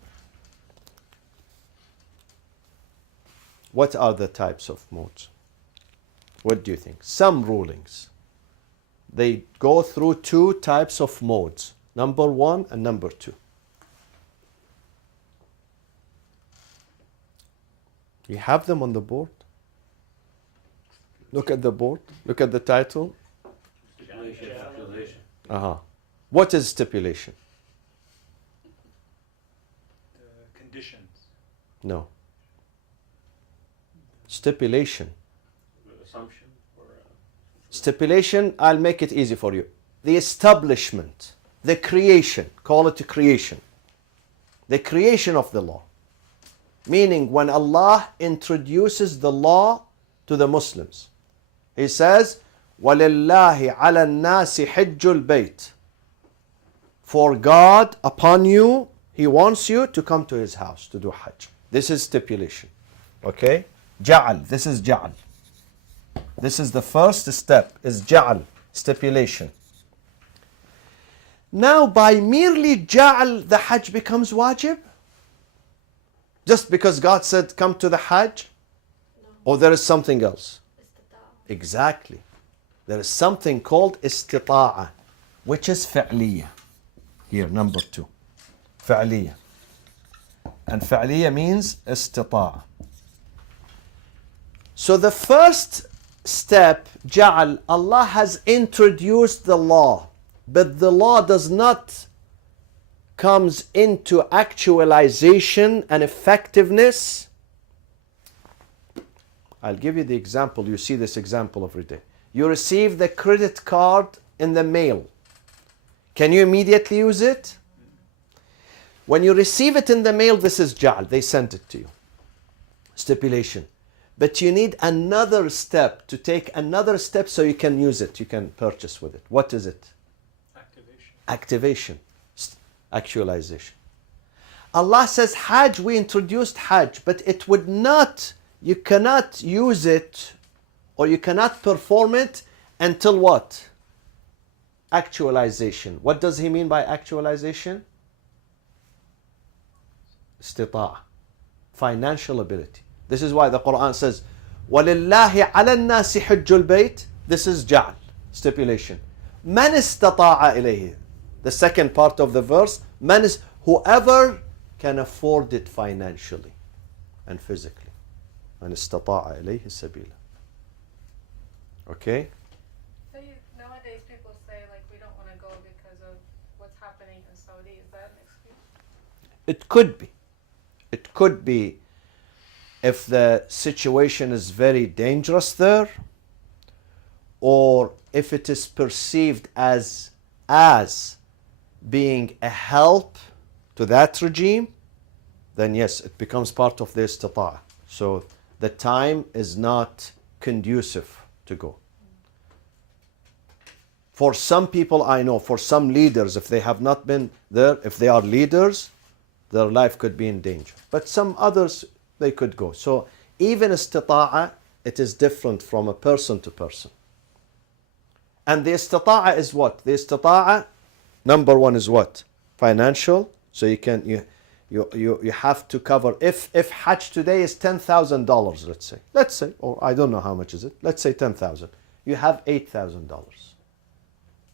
What are the types of modes? What do you think? Some rulings, they go through two types of modes. Number one and number two. You have them on the board. Look at the board. Look at the title. Stipulation. What is stipulation? The conditions. No. Stipulation. Assumption or Stipulation, I'll make it easy for you. The establishment, the creation, call it a creation. The creation of the law. Meaning when Allah introduces the law to the Muslims. He says, وَلِلَّهِ عَلَى النَّاسِ حِجُّ الْبَيْتِ. For God upon you, He wants you to come to His house to do Hajj. This is stipulation. Okay? Ja'al. This is Ja'al. This is the first step, is Ja'al, stipulation. Now by merely Ja'al, the Hajj becomes wajib? Just because God said, come to the Hajj? Or there is something else? Exactly. There is something called istita'a, which is fi'liya. Here, number 2. Fi'liya. And fi'liya means istita'a. So the first step, Ja'al, Allah has introduced the law, but the law does not comes into actualization and effectiveness. I'll give you the example. You see this example every day. You receive the credit card in the mail. Can you immediately use it? When you receive it in the mail, this is Ja'al. They sent it to you. Stipulation. But you need another step, to take another step so you can use it. You can purchase with it. What is it? Activation. Activation. Actualization. Allah says Hajj, we introduced Hajj, but it would not, you cannot use it or you cannot perform it until what? Actualization. What does he mean by actualization? Istita'a. Financial ability. This is why the Quran says, وَلِلَّهِ عَلَى النَّاسِ حِجُّ الْبَيْتِ. This is Ja'al, stipulation. مَنِ اسْتَطَاعَ إِلَيْهِ. The second part of the verse, man is whoever can afford it financially and physically. Man istata'a ilayhi sabila. Okay? So nowadays people say like we don't want to go because of what's happening in Saudi. Is that an excuse? It could be. It could be if the situation is very dangerous there, or if it is perceived as being a help to that regime, then yes, it becomes part of the istita'a. So the time is not conducive to go. For some people I know, for some leaders, if they have not been there, if they are leaders, their life could be in danger. But some others, they could go. So even istita'a, it is different from a person to person. And the istita'a is what? The istita'a, number 1 is what? Financial. So you can you have to cover, if Hajj today is $10,000, let's say, or I don't know how much is it, let's say 10,000. You have $8,000.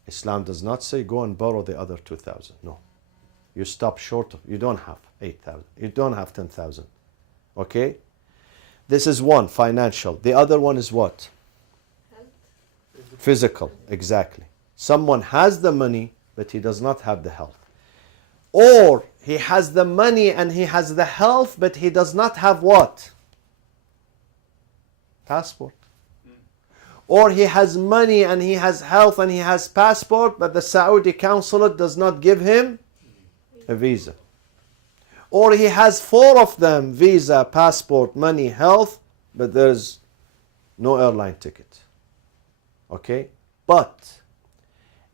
Islam does not say go and borrow the other 2,000. No. You stop short of, you don't have 8,000. You don't have 10,000. Okay? This is one, financial. The other one is what? Physical, exactly. Someone has the money, but he does not have the health. Or he has the money and he has the health, but he does not have what? Passport. Or he has money and he has health and he has passport, but the Saudi consulate does not give him a visa. Or he has 4 of them, visa, passport, money, health, but there's no airline ticket. Okay? But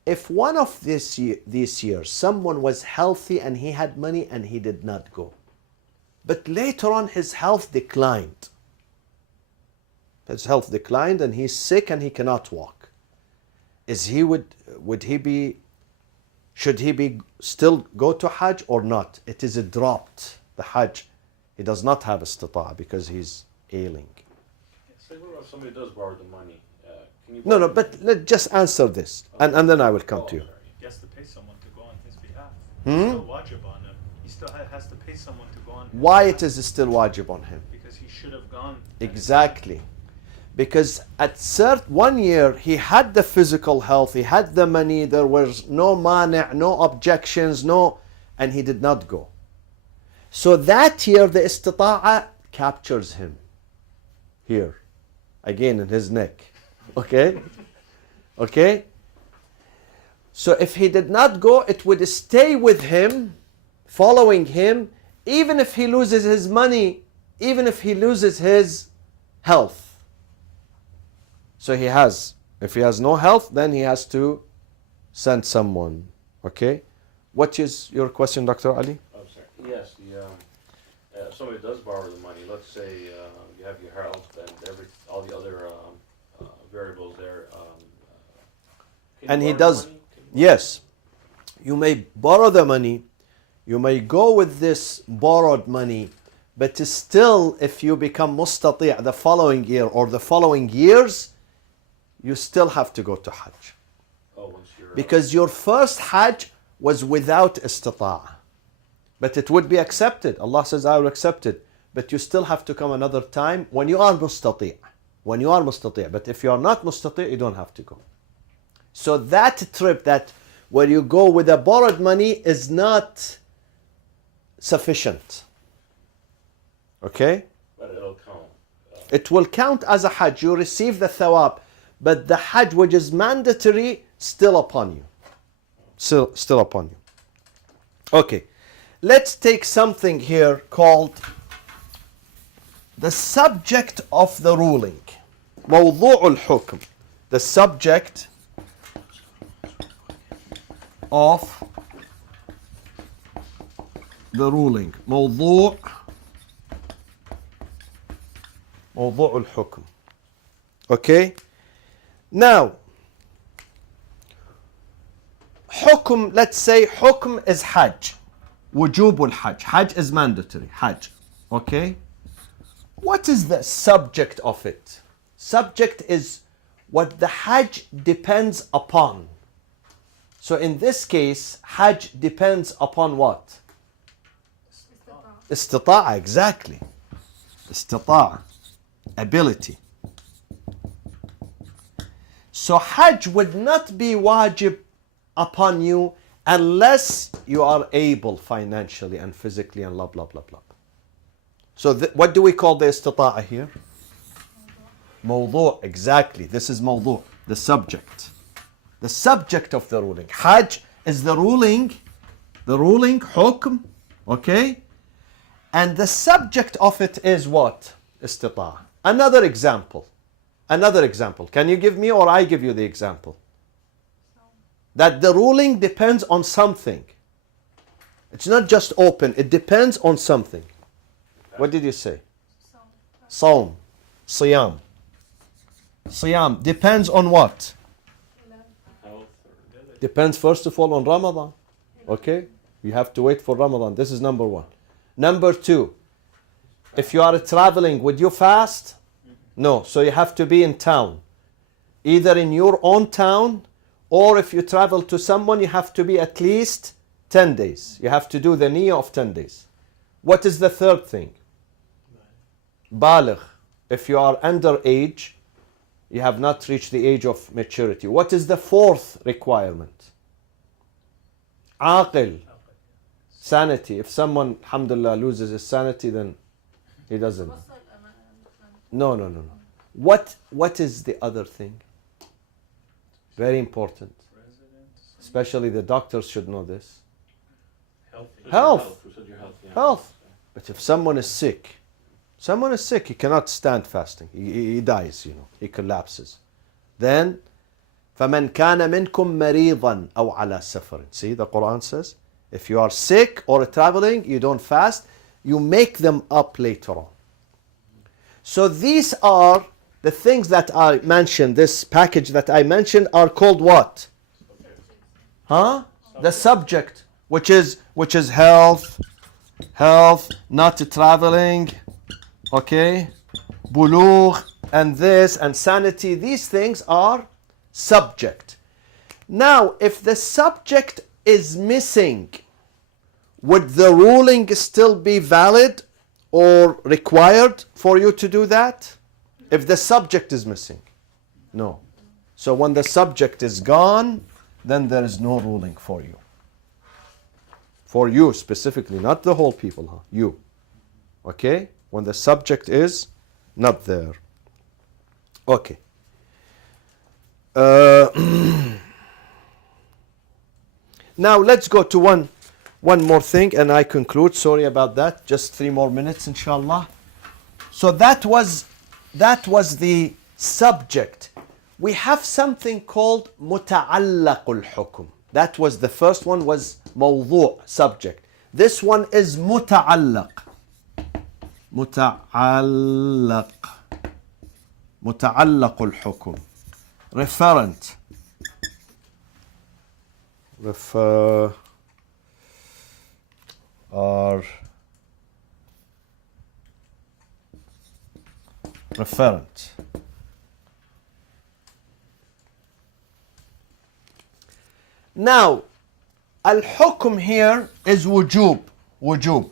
if one of these years someone was healthy and he had money and he did not go, but later on his health declined. His health declined and he's sick and he cannot walk. Should he be still go to Hajj or not? It is dropped, the Hajj. He does not have istita'a because he's ailing. Say what if somebody does borrow the money? Can you No, but let's just answer this and then I will come to you. Sorry. He has to pay someone to go on his behalf. It's still wajib on him. He still has to pay someone to go on his Why behalf. it is still wajib on him? Because he should have gone. Exactly. Because at 1 year he had the physical health, he had the money, there was no mani', no objections, and he did not go. So that year the istita'a captures him. Here. Again in his neck. Okay? Okay? So if he did not go, it would stay with him, following him, even if he loses his money, even if he loses his health. So he has, if he has no health, then he has to send someone. Okay? What is your question, Dr. Ali? I'm sorry. Yes, if somebody does borrow the money, let's say you have your health and all the other variables there. Can And you he borrow the does, money? yes. You may borrow the money, you may go with this borrowed money, but still, if you become mustati' the following year or the following years, you still have to go to Hajj. Oh, once you're Because your first Hajj was without istita'ah. But it would be accepted. Allah says, I will accept it. But you still have to come another time when you are mustati'. When you are mustati'. But if you are not mustati', you don't have to go. So that trip that where you go with the borrowed money is not sufficient. Okay? but it'll count. It will count as a Hajj. You receive the thawab. But the Hajj which is mandatory, still upon you. Still upon you. Okay. Let's take something here called the subject of the ruling. موضوع الحكم. The subject of the ruling. موضوع الحكم. Okay? Now, حكم, let's say حكم is Hajj. وجوب الحج. Hajj is mandatory. Hajj. Okay? What is the subject of it? Subject is what the Hajj depends upon. So in this case, Hajj depends upon what? Istita'a, exactly. Istita'a, ability. So Hajj would not be wajib upon you unless you are able financially and physically and blah, blah, blah, blah. So what do we call the istita'a here? Mawdu', exactly. This is mawdu', the subject. The subject of the ruling. Hajj is the ruling, hukm, okay? And the subject of it is what? Istita'a. Another example. Can you give me or I give you the example? That the ruling depends on something. It's not just open, it depends on something. What did you say? Sawm. Siyam. Siyam depends on what? Health Depends first of all on Ramadan. Okay? You have to wait for Ramadan. This is number one. Number two, if you are traveling, would you fast? No. So you have to be in town. Either in your own town, or if you travel to someone, you have to be at least 10 days. You have to do the niyyah of 10 days. What is the third thing? Baligh. If you are underage, you have not reached the age of maturity. What is the fourth requirement? Aqil. Sanity. If someone, alhamdulillah, loses his sanity, then he doesn't. No. What is the other thing? Very important. Especially the doctors should know this. Health. We said your health, yeah. Health. But if someone is sick, he cannot stand fasting. He dies, he collapses. Then, فَمَنْ كَانَ مِنْكُمْ مَرِيضًا أَوْ عَلَى سَفَرٍ. See, the Quran says, if you are sick or traveling, you don't fast, you make them up later on. So these are the things that I mentioned, this package that I mentioned are called what? Huh? The subject, which is health, not traveling, okay? Bulugh, and this, and sanity. These things are subject. Now, if the subject is missing, would the ruling still be valid or required for you to do that? If the subject is missing? No. So when the subject is gone, then there is no ruling for you. For you specifically, not the whole people, huh? You. Okay? When the subject is not there. Okay. Now let's go to one more thing and I conclude. Sorry about that. Just 3 more minutes, inshallah. So that was the subject. we have something called متعلق الحكم. That was the first one, was موضوع, subject. This one is متعلق. متعلق. متعلق الحكم. Referent. Refer. Or referent. Now, al-hukm here is wujub. Wujub.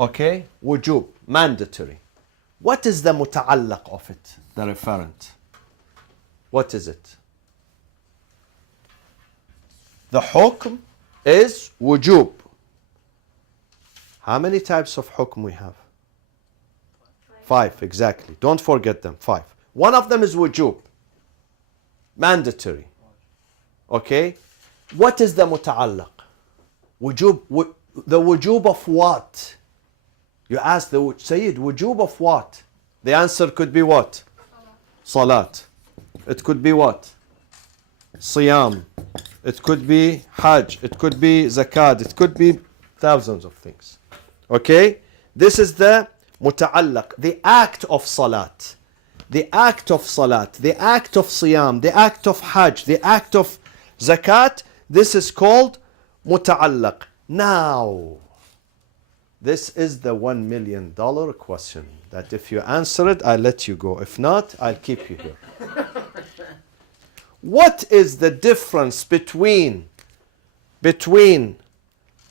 Okay? Wujub. Mandatory. What is the muta'allaq of it? The referent. What is it? The hukm is wujub. How many types of hukm we have? 5, exactly. Don't forget them. 5. One of them is wujub. Mandatory. Okay? What is the muta'allaq? Wujub, the wujub of what? You ask the Sayyid, wujub of what? The answer could be what? Salat. It could be what? Siyam. It could be Hajj. It could be Zakat. It could be thousands of things. Okay? This is the muta'allaq, the act of Salat. The act of Salat. The act of Siyam. The act of Hajj. The act of Zakat. This is called muta'allaq. Now, this is the $1 million question. That if you answer it, I'll let you go. If not, I'll keep you here. What is the difference between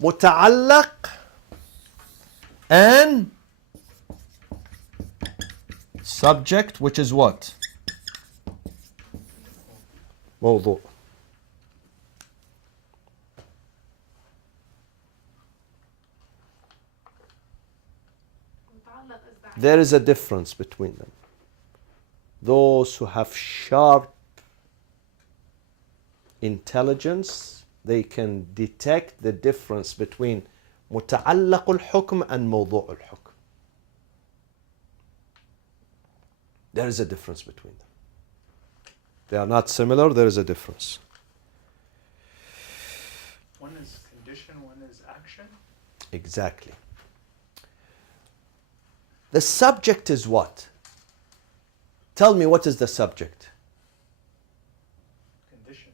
muta'allaq and subject, which is what? موضوع. متعلق is that. There is a difference between them. Those who have sharp intelligence, they can detect the difference between متعلق الحكم and موضوع الحكم. There is a difference between them. They are not similar, there is a difference. One is condition, one is action. Exactly. The subject is what? Tell me, what is the subject? Condition.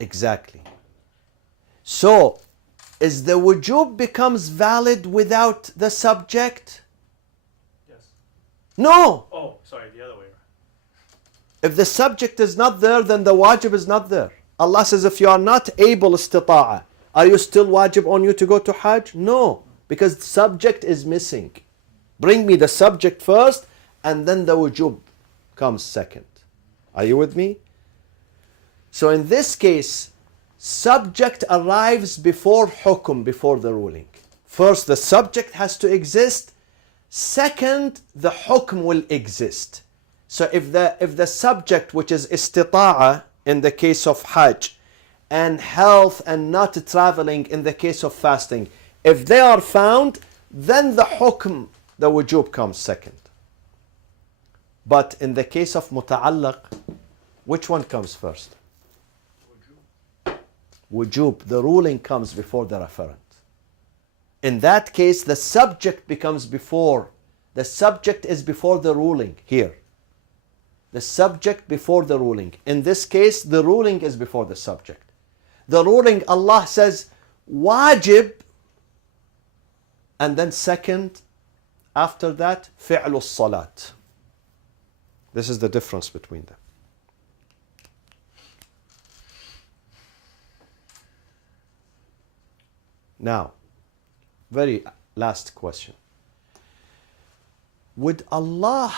Exactly. So, is the wujub becomes valid without the subject? Yes. No! Oh, sorry, the other way around. If the subject is not there, then the wajib is not there. Allah says, if you are not able istita'a, are you still wajib on you to go to Hajj? No, because the subject is missing. Bring me the subject first, and then the wujub comes second. Are you with me? So in this case, subject arrives before hukum, before the ruling. First, the subject has to exist. Second, the hukum will exist. So if the subject, which is istita'a in the case of Hajj, and health and not traveling in the case of fasting, if they are found, then the hukum, the wujub comes second. But in the case of muta'allaq, which one comes first? Wujub. The ruling comes before the referent. In that case, the subject becomes before. The subject is before the ruling here. The subject before the ruling. In this case, the ruling is before the subject. The ruling, Allah says, wajib, and then second, after that, fi'lu salat. This is the difference between them. Now, very last question. Would Allah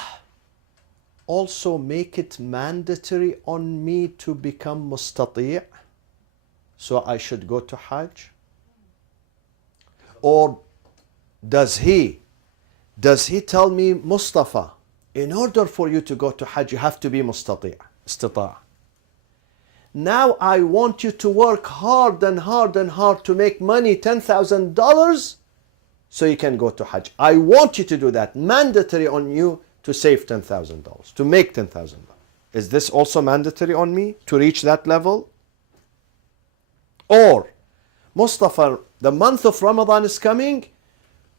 also make it mandatory on me to become mustati'? So I should go to Hajj? Or does he tell me, Mustafa, in order for you to go to Hajj, you have to be mustati', istita'a. Now I want you to work hard and hard and hard to make money, $10,000, so you can go to Hajj. I want you to do that. Mandatory on you to save $10,000, to make $10,000. Is this also mandatory on me to reach that level? Or, Mustafa, the month of Ramadan is coming.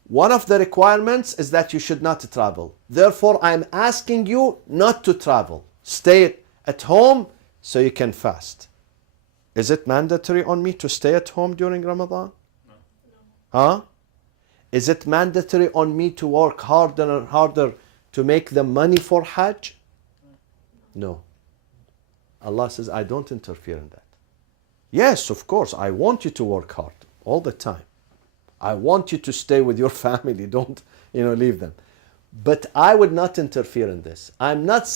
One of the requirements is that you should not travel. Therefore, I am asking you not to travel. Stay at home so you can fast. Is it mandatory on me to stay at home during Ramadan? No. Huh? Is it mandatory on me to work harder and harder to make the money for Hajj? No. Allah says, I don't interfere in that. Yes, of course, I want you to work hard all the time. I want you to stay with your family. Don't, leave them. But I would not interfere in this. I'm not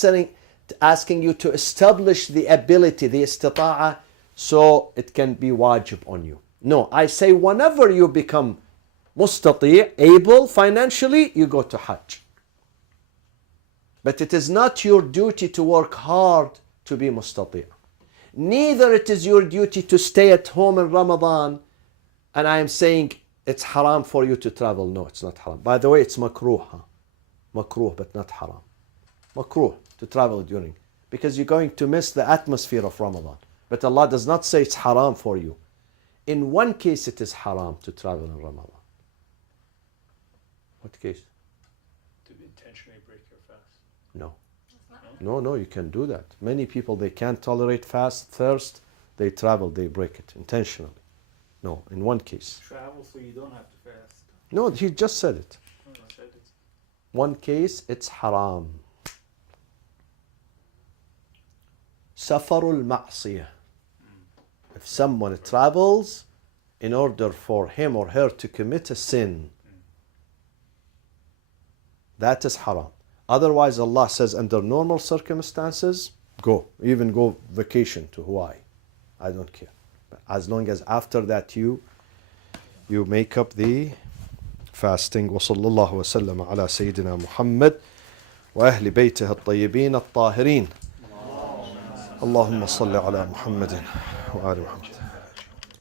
asking you to establish the ability, the istita'a, so it can be wajib on you. No, I say whenever you become mustati', able financially, you go to Hajj. But it is not your duty to work hard to be mustati'. Neither it is your duty to stay at home in Ramadan, and I am saying it's haram for you to travel. No, it's not haram. By the way, it's makruh. Makruh, but not haram. Makruh to travel during, because you're going to miss the atmosphere of Ramadan. But Allah does not say it's haram for you. In one case, it is haram to travel in Ramadan. What case? To intentionally break your fast. No. It's not No, you can do that. Many people, they can't tolerate fast, thirst, they travel, they break it intentionally. No, in one case. Travel so you don't have to fast. No, he just said it. No, I said it's One case, it's haram. Safarul ma'siyah. If someone travels in order for him or her to commit a sin, that is haram. Otherwise, Allah says, under normal circumstances, go. Even go vacation to Hawaii. I don't care. But as long as after that you make up the fasting. وصلى الله وسلم على سيدنا محمد وأهل بيته الطيبين الطاهرين. اللهم صل على محمد وآل محمد.